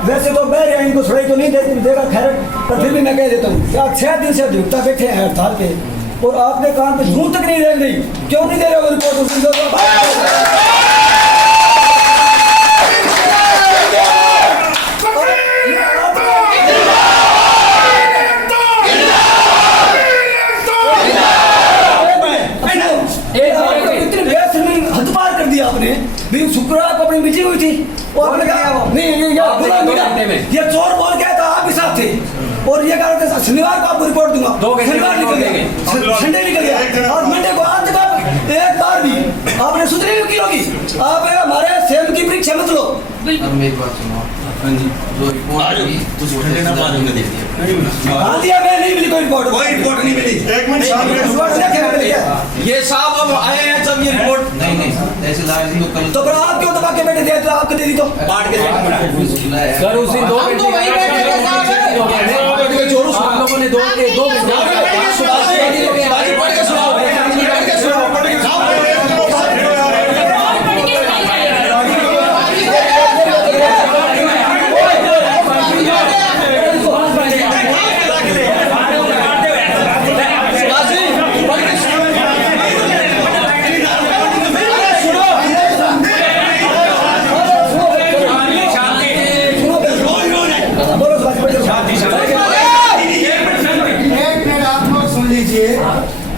वैसे तो बह रहे इनको सुनाई तो नहीं देगा खैर, पर फिर भी मैं कह देता हूँ क्या 6 दिन से झुकता बैठे हैं हड़ताल पे और आपने कान पे जूं तक नहीं रह रही, क्यों नहीं दे रहे हो रिपोर्ट? आपने भी शुक्रवार को अपनी मीटिंग हुई थी और आपने कहा नहीं ये चोर बोल गया था, आप भी साथ थे और ये कह रहे थे शनिवार को आपको रिपोर्ट दूंगा, शनिवार निकल गया, संडे निकल गया और मंडे को आज तक एक बार भी आपने सुधरी नहीं की होगी। आप हमारे सेम की परीक्षा मत लो। मेरी बात सुनो, जो रिपोर्ट आई उस घंटे बाद हमने देख दिया। हाँ दिया, मैं नहीं मिली कोई रिपोर्ट नहीं मिली। एक मिनट ये साहब अब आए हैं जब ये रिपोर्ट नहीं तहसीलदार जी को कल तो फिर आप क्यों दबा के बैठे थे? तो आपको दे दी तो बांट के सर उसी 2 घंटे हम लोगों ने 2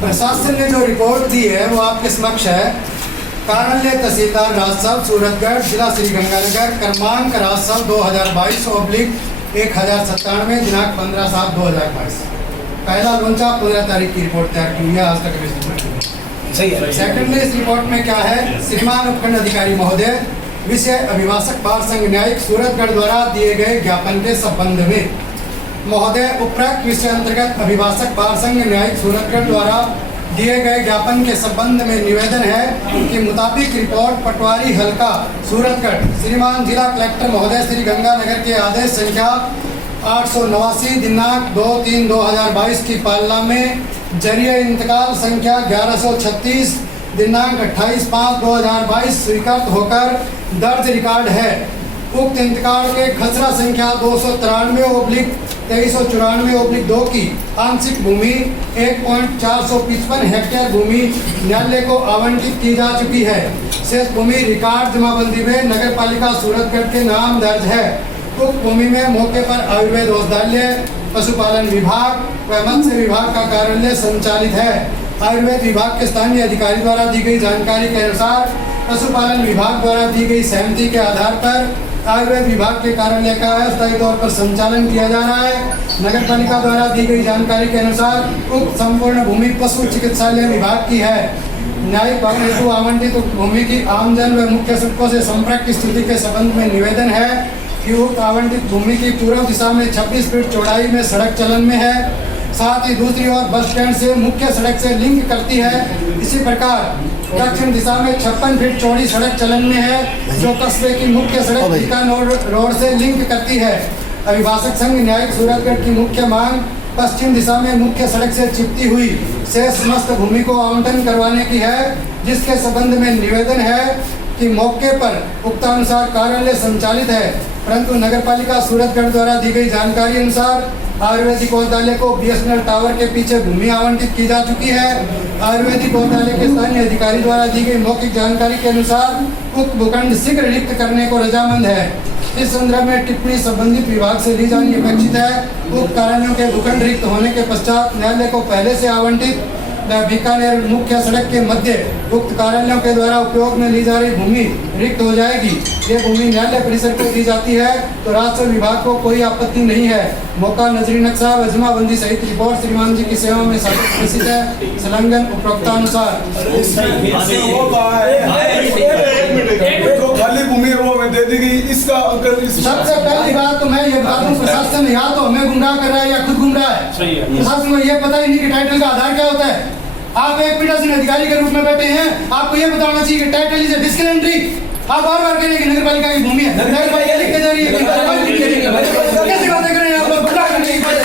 प्रशासन ने जो रिपोर्ट दी है वो आपके समक्ष है। कार्यालय तहसीलदार राजसभ सूरतगढ़, जिला श्रीगंगानगर, क्रमांक राजसभ 2022/1097 दिनांक 15/7/2022। पहला लोंचा 15 तारीख की रिपोर्ट तैयार की हुई है, आज तक सही है। सेकेंडली इस रिपोर्ट में क्या है? श्रीमान उपखंड अधिकारी महोदय, विषय अभिभाषक बार संघ न्यायिक सूरतगढ़ द्वारा दिए गए ज्ञापन के संबंध में महोदय, उपरोक्त विषय अंतर्गत अभिभाषक बार संघ न्यायिक सूरतगढ़ द्वारा दिए गए ज्ञापन के संबंध में निवेदन है कि मुताबिक रिपोर्ट पटवारी हल्का सूरतगढ़ श्रीमान जिला कलेक्टर महोदय श्री गंगानगर के आदेश संख्या 889 दिनांक 2/3/2022 की पालना में जरिए इंतकाल संख्या 1136 दिनांक 28/5/2022 स्वीकृत होकर दर्ज रिकॉर्ड है। उक्त इंतकाल के खसरा संख्या 293/2394/2 की आंशिक भूमि 1.455 हेक्टेयर भूमि न्यायालय को आवंटित की जा चुकी है। शेष भूमि रिकॉर्ड जमाबंदी में नगर पालिका सूरतगढ़ के नाम दर्ज है। उक्त भूमि में मौके पर आयुर्वेद औषधालय, पशुपालन विभाग व मत्स्य विभाग का कार्यालय संचालित है। आयुर्वेद विभाग के स्थानीय अधिकारी द्वारा दी गई जानकारी के अनुसार पशुपालन विभाग द्वारा दी गई सहमति के आधार पर आयुर्वेद विभाग के कार्यालय का अस्थायी तौर पर संचालन किया जा रहा है। नगर पालिका द्वारा दी गई जानकारी के अनुसार उक्त संपूर्ण भूमि पशु चिकित्सालय विभाग की है। न्यायिक भवन हेतु आवंटित भूमि की आमजन व मुख्य सड़कों से संपर्क की स्थिति के संबंध में निवेदन है कि उक्त आवंटित भूमि की पूर्व दिशा में 26 फीट चौड़ाई में सड़क चलन में है, साथ ही दूसरी ओर बस स्टैंड से मुख्य सड़क से लिंक करती है। इसी प्रकार दक्षिण दिशा में 56 फीट चौड़ी सड़क चलन में है जो कस्बे की मुख्य सड़क बीकानेर रोड से लिंक करती है। अभिभाषक संघ न्यायिक सूरतगढ़ की मुख्य मांग पश्चिम दिशा में मुख्य सड़क से चिपटी हुई शेष समस्त भूमि को आवंटन करवाने की है, जिसके संबंध में निवेदन है कि मौके पर उक्तानुसार कार्यालय संचालित है, परंतु नगरपालिका सूरतगढ़ द्वारा दी गई जानकारी अनुसार आयुर्वेदिक औषधालय को BSNL टावर के पीछे भूमि आवंटित की जा चुकी है। आयुर्वेदिक औषधालय के स्थानीय अधिकारी द्वारा दी गई मौखिक जानकारी के अनुसार उक्त भूखंड शीघ्र रिक्त करने को रजामंद है। इस संदर्भ में टिप्पणी संबंधित विभाग से ली जानी अपेक्षित है। उक्त कार्यालयों के भूखंड रिक्त होने के पश्चात न्यायालय को पहले से आवंटित बीकानेर मुख्य सड़क के मध्य उक्त कार्यालयों के द्वारा उपयोग में ली जा रही भूमि रिक्त हो जाएगी। ये भूमि न्यायालय परिसर को दी जाती है तो राजस्व विभाग को कोई आपत्ति नहीं है। मौका नजरी नक्शा व जमाबंदी सहित रिपोर्ट श्रीमान जी की सेवा में प्रसिद्ध है। संलग्न उपरोक्तानुसार खाली भूमि वो में दे दी गई, इसका सबसे पहली बात तो मैं ये बता दूं, प्रशासन या तो हमें गुमराह कर रहा है या खुद गुमराह है। प्रशासन को ये पता ही नहीं कि टाइटल का आधार क्या होता है। आप एक पीठासीन अधिकारी के रूप में बैठे हैं, आपको ये बताना चाहिए कि टाइटल इज डिस्क्लेमेटरी। आप बार बार कह रहे हैं कि नगर पालिका की भूमि है, नगर पालिका लिख के दे रही है, कैसी बातें कर रहे हैं आप लोग? बदला करने की बातें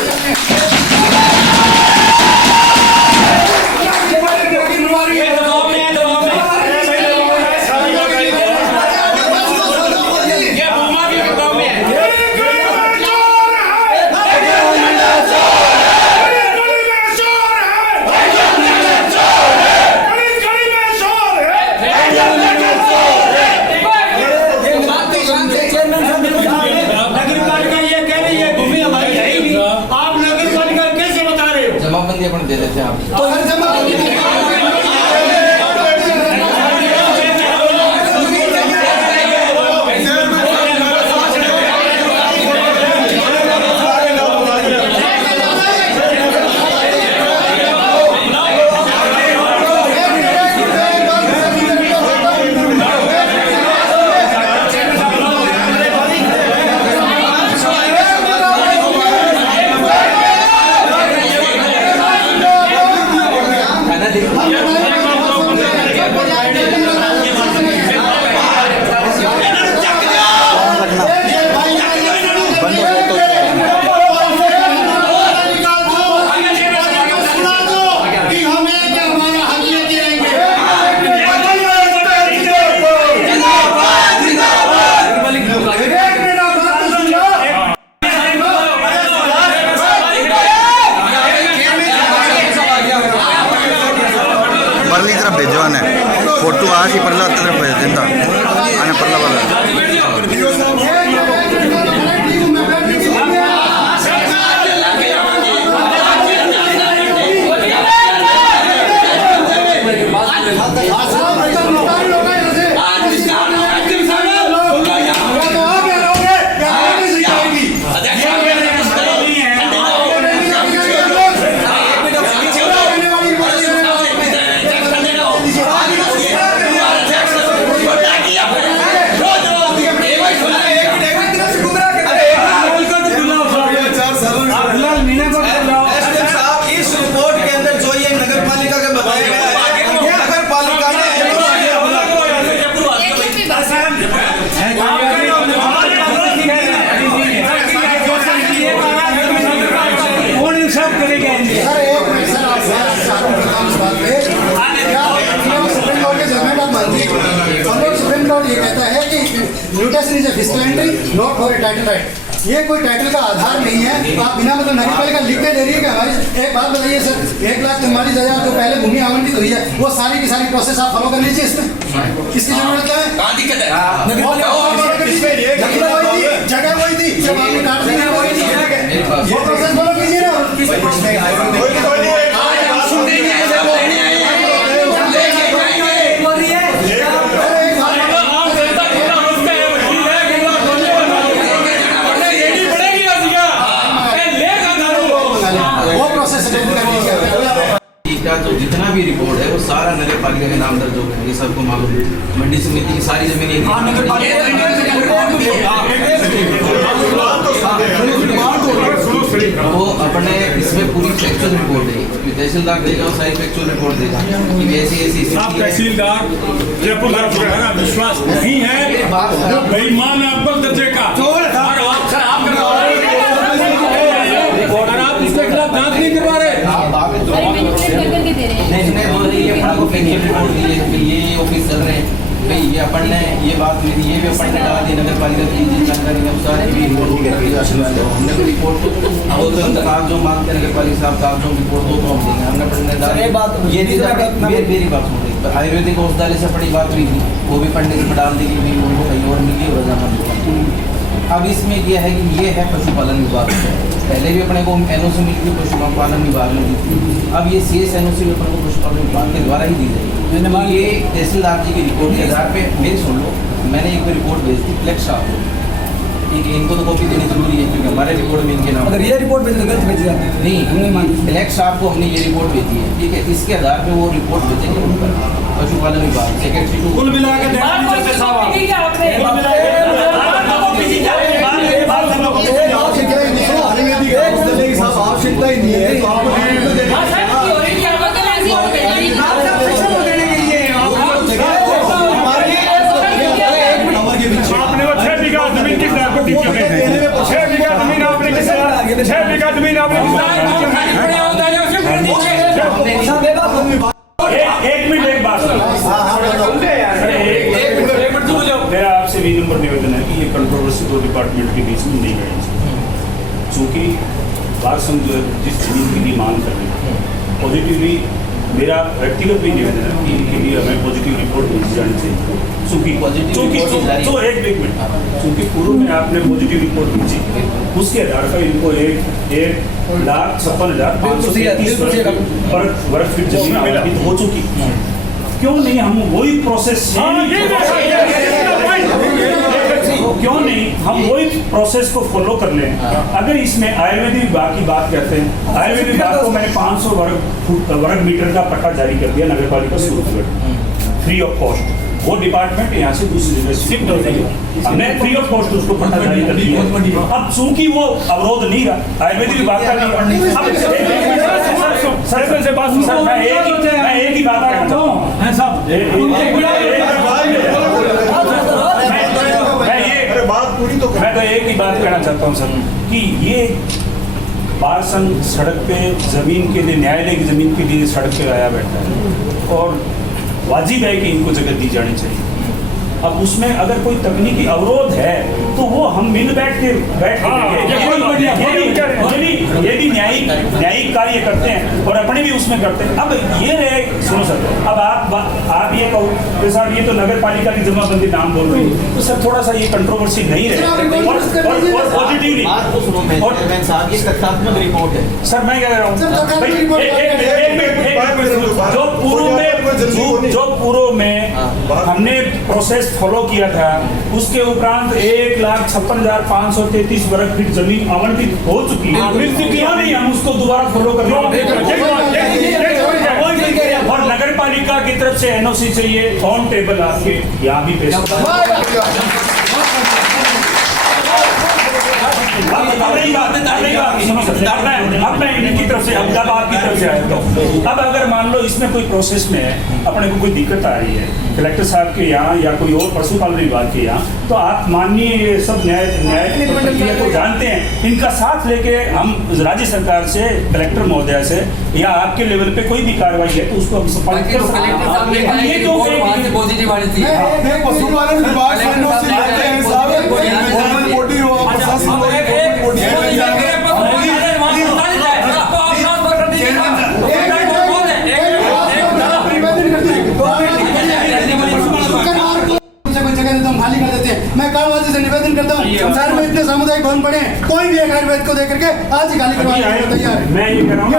mutation is a physical entry not for a title right. ये कोई टाइटल का आधार नहीं है। आप बिना मतलब नगरपालिका लिख के दे रही है कि हमारी एक बात बताइए सर, 1,44,000 जो पहले भूमि आवंटित हुई है वो सारी की सारी प्रोसेस आप फॉलो कर लीजिए। इसमें इसकी जरूरत क्या है? दिक्कत है जगह वही थी जब आपने काट दी वही थी, वो प्रोसेस फॉलो कीजिए ना। का तो जितना भी रिपोर्ट है वो सारा नगर पालिका के नाम दर्ज होगा। ये सबको मालूम है। मंडी समिति की सारी जमीनें वो अपने इसमें पूरी फैक्चुअल रिपोर्ट है। तहसीलदार देगा वो सारी फैक्चुअल रिपोर्ट देगा कि ऐसी ऐसी तहसीलदार जयपुर विश्वास नहीं है, जो बेईमान है अव्वल दर्जे का, और आप उसके खिलाफ जांच नहीं करवा रहे। ये ऑफिस चल रहे हैं भाई, ये अपन ने ये बात मेरी ये भी अपन ने डाल दी नगर पालिका की जानकारी के अनुसार हमने रिपोर्ट जो मांगते नगर पालिका साहब साहब जो रिपोर्ट दो तो हम देंगे। हमने अपन ने डाल ये बात मेरी बात सुन रही पर आयुर्वेदिक औषधालय से अपनी बात हुई थी, वो भी पंडित में डाल दी कि भाई उनको कहीं और मिली और रजामंद। अब इसमें यह है कि ये है पशुपालन विभाग, पहले भी अपने को एनओसी मिली थी पशुपालन विभाग में दी थी, अब ये सीएस एनओसी भी अपने को पशुपालन विभाग के द्वारा ही दी जाएगी। ये तहसीलदार जी की रिपोर्ट के आधार पे मेरी सुन लो, मैंने एक रिपोर्ट भेज दी कलेक्ट साहब को, ठीक है, इनको तो कॉपी देनी जरूरी है क्योंकि हमारे रिपोर्ट में इनके नाम अगर ये रिपोर्ट भेजी तो गलत भेजी जाती है। नहीं, हमने कलेक्ट साहब को हमने ये रिपोर्ट भेजी है, ठीक है, इसके आधार पे वो रिपोर्ट भेजेंगे उन पर पशुपालन विभाग सेक्रेटरी को कुल मिला के आवश्यकता ही नहीं है तो आप आपने वो 6 बीघा जमीन किस तरह को दी? 6 बीघा जमीन आपने किस 6 बीघा जमीन आपने एक मिनट एक बात मेरा आपसे भी नंबर निवेदन है कि ये कंट्रोवर्सी दो डिपार्टमेंट के बीच में नहीं रहनी चाहिए, चूँकि बार संघ जो है जिस जमीन की मांग कर रहे हैं पॉजिटिवली, मेरा व्यक्तिगत भी निवेदन है कि इनके लिए हमें पॉजिटिव रिपोर्ट मिल जानी चाहिए। चूँकि एक मिनट चूँकि पूर्व में आपने पॉजिटिव रिपोर्ट भेजी, उसके आधार पर इनको 1,56,533 वर्ग फीट जमीन आवंटित हो चुकी। क्यों नहीं हम वही प्रोसेस क्यों नहीं हम वही प्रोसेस को फॉलो कर लें? अगर इसमें आयुर्वेदिक विभाग की बात करते हैं, आयुर्वेदिक विभाग को मैंने 500 वर्ग मीटर का पट्टा जारी कर दिया नगर पालिका सूरतगढ़ फ्री ऑफ कॉस्ट। वो डिपार्टमेंट यहाँ से दूसरी जगह शिफ्ट हो जाएगी, हमने फ्री ऑफ कॉस्ट उसको पट्टा जारी कर दिया। अब चूंकि वो अवरोध नहीं रहा आयुर्वेदिक विभाग का नहीं, सर मैं एक ही बात कहना चाहता हूँ, मैं तो एक ही बात कहना चाहता हूँ सर कि ये बार संघ सड़क पे जमीन के लिए, न्यायालय की जमीन के लिए सड़क पे आया बैठा है और वाजिब है कि इनको जगह दी जानी चाहिए। अब उसमें अगर कोई तकनीकी अवरोध है तो वो हम मिल बैठ के ये भी न्यायिक कार्य करते हैं और अपने भी उसमें करते हैं। अब ये रहे, सुनो सर, अब आप ये कहो कि साहब ये तो नगर पालिका की जमाबंदी नाम बोल रही है, तो सर थोड़ा सा ये कंट्रोवर्सी नहीं रहे और पॉजिटिवली और ये तथ्यात्मक रिपोर्ट है। सर मैं क्या कह रहा हूँ, जो पूर्व में हमने प्रोसेस फॉलो किया था उसके उपरांत 1,56,533 वर्ग फीट जमीन आवंटित हो चुकी है, क्यों नहीं हम उसको दोबारा फॉलो कर रहे हैं? और नगर पालिका की तरफ से एनओसी चाहिए, ऑन टेबल आपके यहाँ भी पेश अब मैं इनकी तरफ से अब आपकी तरफ से आया तो अब अगर मान लो इसमें कोई प्रोसेस में अपने को कोई दिक्कत आ रही है कलेक्टर साहब के यहाँ या कोई और पशुपालन विभाग के यहाँ, तो आप माननीय सब न्यायिक प्रक्रिया को जानते हैं, इनका साथ लेके हम राज्य सरकार से, कलेक्टर महोदया से या आपके लेवल पे कोई भी कार्रवाई है तो उसको हम संपादित कर सकते हैं। ये क्यों पॉजिटिव वाली थी मैं पशुपालन विभाग से नोटिस लेते हैं साहब, रिपोर्टिंग हो खाली कर देते हैं। मैं कालवासी से निवेदन करता हूँ शहर में इतने सामुदायिक भवन पड़े हैं, कोई भी एक आयुर्वेद को देकर के आज ही खाली करवाने के लिए तैयार है। मैं ये कह रहा हूँ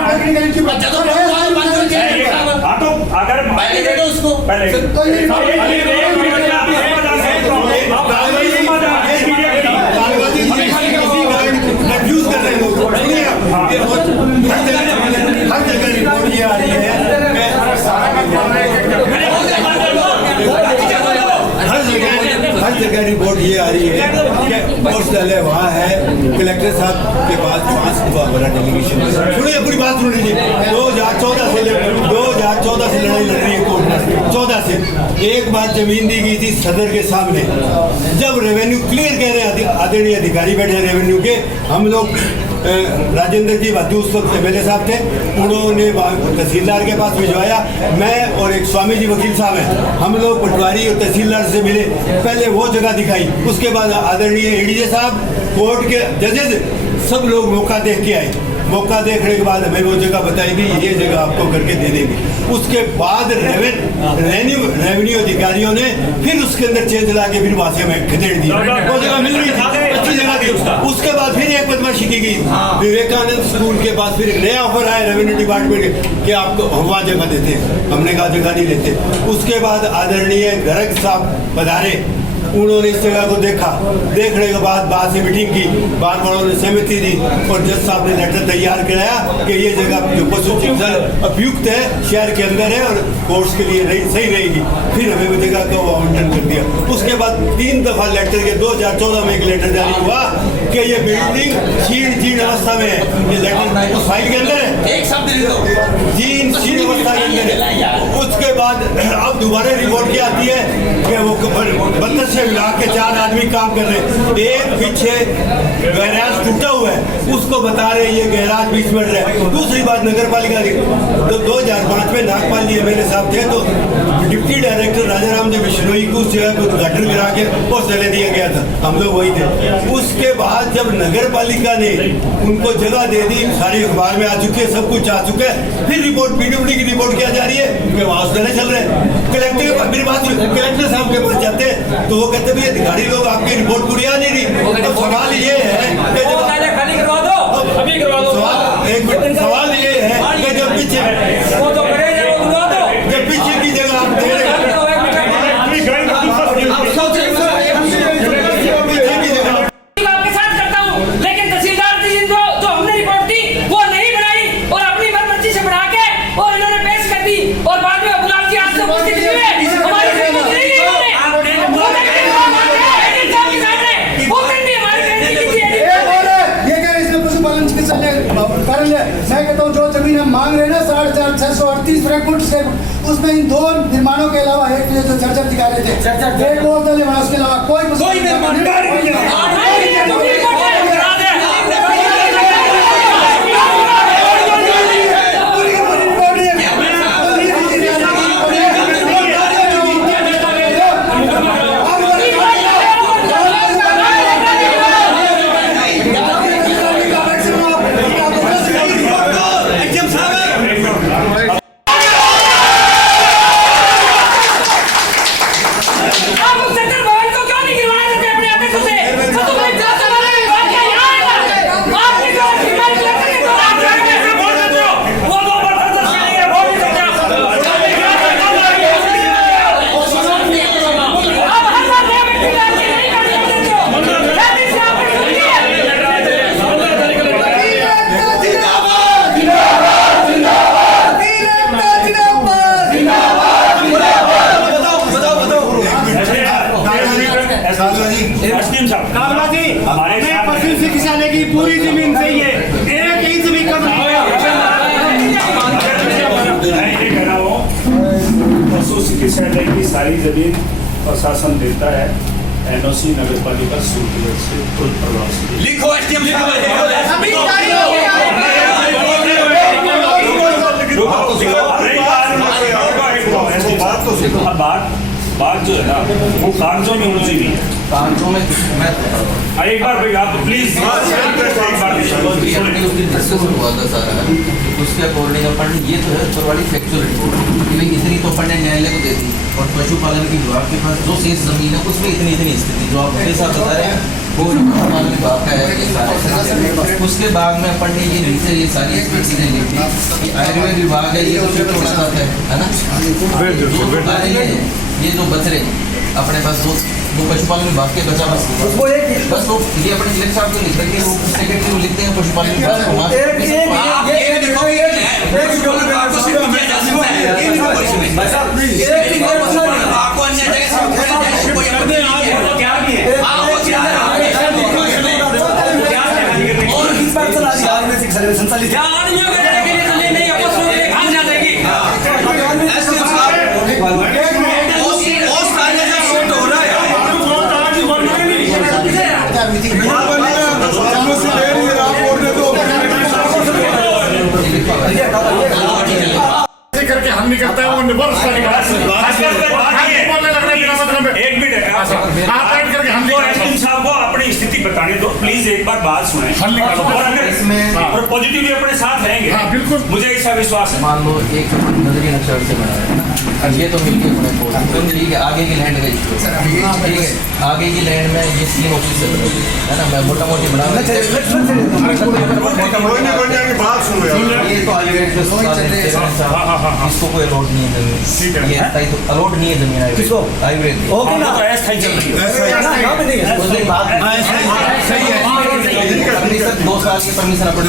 हर जगह रिपोर्ट ये आ रही है, हर जगह रिपोर्ट ये आ रही है कि पोस्टल वहाँ है, कलेक्टर साहब के पास 5 बड़ा डेलीगेशन। सुनिए पूरी बात सुन लीजिए। 2014 से लड़ाई लड़ रही है कोर्ट में, 14 से एक बार जमीन दी गई थी सदर के सामने, जब रेवेन्यू क्लियर कह रहे हैं, आदरणीय अधिकारी बैठे रेवेन्यू के, हम लोग राजेंद्र जी बाजू उस वक्त एमएलए साहब थे, उन्होंने तहसीलदार के पास भिजवाया। मैं और एक स्वामी जी वकील साहब हैं, हम लोग पटवारी और तहसीलदार से मिले, पहले वो जगह दिखाई, उसके बाद आदरणीय एडीजे साहब, कोर्ट के जजेज, सब लोग मौका देख के आए। मौका देखने के बाद हमें वो जगह बताई गई, ये जगह आपको करके दे देंगे। उसके बाद रेवेन्यू अधिकारियों ने फिर उसके अंदर चेंज ला के फिर वहां से हमें खदेड़ दी, वो जगह मिल रही थी, अच्छी जगह थी। उसके बाद फिर एक बदमाशी की गई, विवेकानंद स्कूल के पास फिर एक नया ऑफर आया रेवेन्यू डिपार्टमेंट के आपको हम वहाँ जगह देते हैं, हमने कहा जगह नहीं लेते। उसके बाद आदरणीय गर्ग साहब पधारे, उन्होंने इस जगह को देखा, देखने के बाद बाहर से मीटिंग की, बार बार उन्होंने सहमति दी और जज साहब ने लेटर तैयार कराया कि ये जगह जो पशु चिकित्सा उपयुक्त है, शहर के अंदर है और कोर्स के लिए सही रहेगी। फिर हमें वो जगह का आवंटन कर दिया। उसके बाद 3 दफा लेटर के 2014 में एक लेटर जारी हुआ कि ये बिल्डिंग जीर्ण अवस्था में है, ये लेटर उस फाइल के अंदर है, एक शब्द जीर्ण अवस्था के अंदर है। उसके बाद अब दोबारा रिपोर्ट क्या आती है कि वो 32 विभाग के 4 आदमी काम कर रहे हैं, एक पीछे गैराज टूटा हुआ है, उसको बता रहे ये गैराज बीच में रहा है। दूसरी बात नगर पालिका की, तो 2005 में नागपाल जी एमएलए साहब थे, तो डिप्टी डायरेक्टर राजाराम जी बिश्नोई को उस जगह को उद्घाटन करा के पोस्ट दे दिया गया था, हम लोग वही थे। उसके बाद जब नगर पालिका ने उनको जगह दे दी, सारी अखबार में आ चुके, सब कुछ आ चुका है, फिर रिपोर्ट पीडब्ल्यूडी की रिपोर्ट क्या जा रही है कि वहां से चल रहे हैं। कलेक्टर साहब के पास जाते हैं तो वो कहते भाई अधिकारी लोग आपकी रिपोर्ट पूरी आ नहीं रही। तो सवाल ये है कि खाली करवा दो, अभी करवा दो। सवाल ये है कि जब पीछे की जगह आप दे रहे हैं, आपके साथ करता हूँ, लेकिन तहसीलदार जी जो हमने रिपोर्ट दी वो नहीं बनाई और अपनी मनमर्जी से बना के और इन्होंने पेश कर दी और बाद में गुलाब जी आज से बोलते थे हमारी रिपोर्ट नहीं दी उन्होंने। मैं कहता हूँ जो जमीन हम मांग रहे हैं ना 4,638 स्क्वायर फुट, उसमें इन 2 निर्माणों के अलावा एक जो चर्चा दिखा रहे थे, एक और दल है, उसके अलावा कोई निर्माण भवन को क्यों नहीं गिरवाया जाते अपने कालवा जी एसडीएम साहब काबला जी हमारे हमें साथ पशु चिकित्सालय की पूरी जमीन चाहिए, 1 इंच भी कम नहीं मैं ये कह रहा हूँ पशु चिकित्सालय की सारी जमीन प्रशासन देता है, एनओसी नगर पालिका सूरत से खुद प्रभाव से। लिखो एसडीएम बात जो है ना वो कागजों में उलझी हुई है। कागजों में मैं एक बार भाई आप प्लीज डिस्कशन हुआ था सारा, उसके अकॉर्डिंग अपन ये तो है ऊपर वाली फैक्चुअल रिपोर्ट कि भाई इतनी तो अपन ने न्यायालय को दे दी, और पशुपालन की विभाग के पास जो शेष जमीन है उसमें इतनी इतनी स्थिति जो आप मेरे साथ बता रहे हैं वो पशुपालन विभाग का है। ये सारे उसके बाद में अपन ने ये नीचे ये सारी चीजें लिखी कि आयुर्वेद विभाग है, ये तो फिर थोड़ा सा है ना, ये जो बच रहे अपने पास वो पशुपालन विभाग के बचा बस वो एक बस वो ये अपने कलेक्टर साहब को लिख रहे हैं, वो सेक्रेटरी को लिखते हैं पशुपालन विभाग को वहाँ एक आपको अन्य जगह से कोई अपने आप क्या भी है और इस बार चला दिया आयुर्वेदिक सर्वे संचालित क्या आदमियों के लिए नहीं अपने के लिए कहाँ जाएगी? करके हम नहीं करते हैं, वो निबर्स का निकाल एक मिनट करके हम एसडीएम साहब को अपनी स्थिति बताने दो प्लीज, एक बार बात सुने और अगर और पॉजिटिवली अपने साथ रहेंगे। हाँ, बिल्कुल मुझे ऐसा विश्वास है। मान लो एक नजरिया नक्शा से बना है ना, ये तो मिलके बने ठीक है, आगे की लैंड का इशू ठीक है, आगे की लैंड में ये 3 ऑफिस है ना, मैं मोटा मोटी बना ये तो आयुर्वेद इसको कोई अलॉट नहीं है जमीन, ये तो अलॉट नहीं है जमीन आयुर्वेद ओके ना तो ऐसा ही चल रही है। उसके बाद अपनी सर 2 साल की परमिशन अपन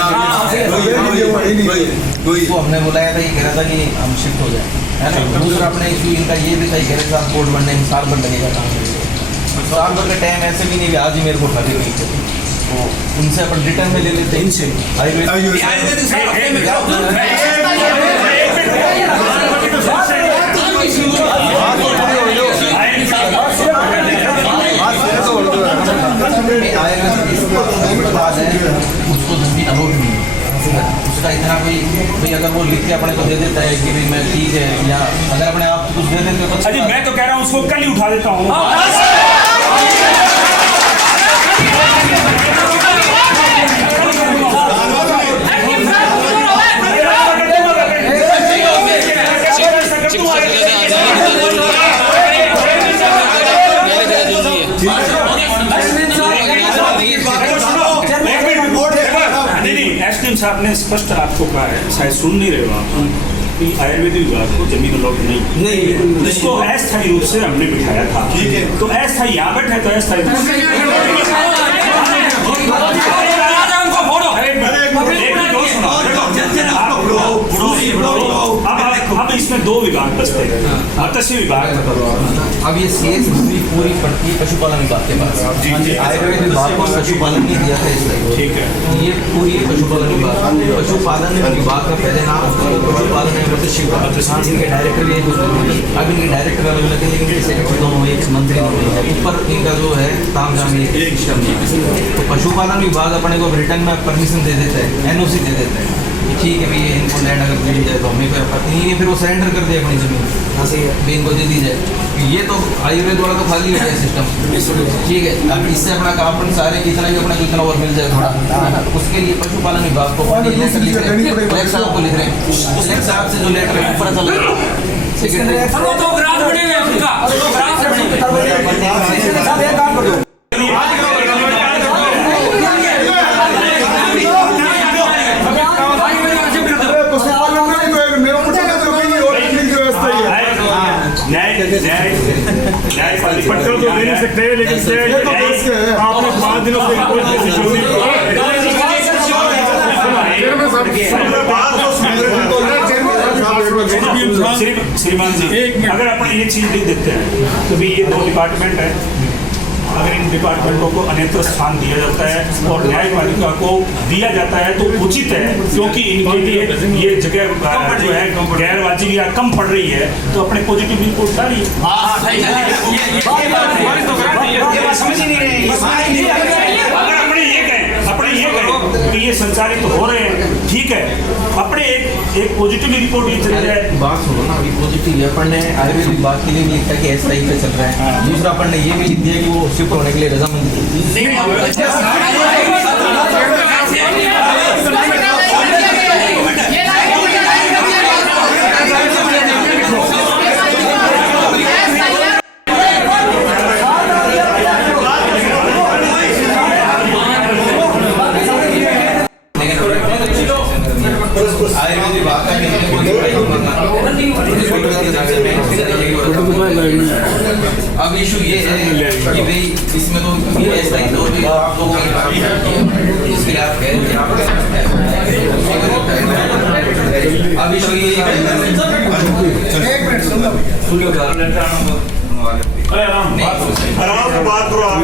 तो हमने बुलाया था, ये कह रहा था कि हम शिफ्ट हो जाए है ना। दूसरा अपने इशू इनका ये भी था, कह रहे साहब कोर्ट बनने में साल भर लगेगा काम करेगा, साल भर का टाइम ऐसे भी नहीं, आज ही मेरे को उठा के गई तो उनसे अपन रिटर्न में ले लेते हैं इनसे आयुर्वेद उसको जमीन अलॉट नहीं है, उसका इतना कोई भाई अगर वो लिख के अपने को दे देता है कि भाई मैं ठीक है, या अगर अपने आप कुछ दे देते तो अजी मैं तो कह रहा हूँ उसको कल ही उठा देता हूँ। एसडीएम साहब ने स्पष्ट आपको कहा है, शायद सुन नहीं रहे हो आप, कि आयुर्वेदिक विभाग को जमीन अलॉट नहीं, जिसको अस्थायी रूप से हमने बिठाया था। ठीक है, तो अस्थायी यहाँ बैठे तो अस्थायी अब इसमें 2 विभाग बचते हैं, मत्स्य विभाग। अब ये शेष भूमि पूरी पड़ती है पशुपालन विभाग के पास, आयुर्वेद विभाग को पशुपालन नहीं दिया था इसलिए ठीक है, ये पूरी पशुपालन विभाग विभाग का पहले नाम पशुपालन मत्स्य विभाग, इनके डायरेक्टर भी अब इनके डायरेक्टर अलग अलग है, लेकिन सेक्रेटरी दोनों एक मंत्री दोनों ऊपर इनका जो है काम जाम तो पशुपालन विभाग अपने को रिटर्न में परमिशन दे देता है, एनओसी दे देता है कि ठीक है भैया इनको लैंड अगर मिल जाए तो हमें कोई आपत्ति नहीं है, फिर वो सरेंडर कर दे अपनी जमीन भी इनको दे दी जाए। ये तो आयुर्वेद वाला तो खाली हो गया सिस्टम, ठीक है। अब इससे अपना काम अपन सारे कितना भी अपना कितना और मिल जाए थोड़ा, उसके लिए पशुपालन विभाग को लेटर लिख रहे हैं, कलेक्टर साहब को लिख रहे हैं, कलेक्टर साहब से जो लेटर है ऊपर चल रहा है सेक्रेटरी तो ग्राफ बने हुए हैं उनका, ग्राफ बने हुए हैं। पट्टों तो दे नहीं सकते, लेकिन आपने 5 दिनों से श्रीमान जी, अगर अपन ये चीज लिख देते हैं तो भी ये 2 डिपार्टमेंट है, अगर इन डिपार्टमेंटों को अन्यत्र स्थान दिया जाता है और न्यायपालिका को दिया जाता है तो उचित है, क्योंकि इनके लिए ये जगह जो है गैर वाजिब या कम पड़ रही है, तो अपने पॉजिटिव इनपुट डालिए। अगर अपने ये कहें कि ये संचालित हो रहे हैं, ठीक है, अपने एक पॉजिटिव रिपोर्ट ये चल जाए। बात सुनो ना, अभी पॉजिटिव ये अपन ने आयुर्वेदिक बात के लिए भी लिखा कि ऐसा ही पे चल रहा है। दूसरा अपन ने ये भी लिख दिया कि वो शिफ्ट होने के लिए रजामंदी आयुर्वेदिक बात का अब इशू ये है कि भाई इसमें तो ये ऐसा ही तो भी आप लोगों की बात है इसके लिए आप कह रहे हैं अब इशू ये है आराम बात करो आप।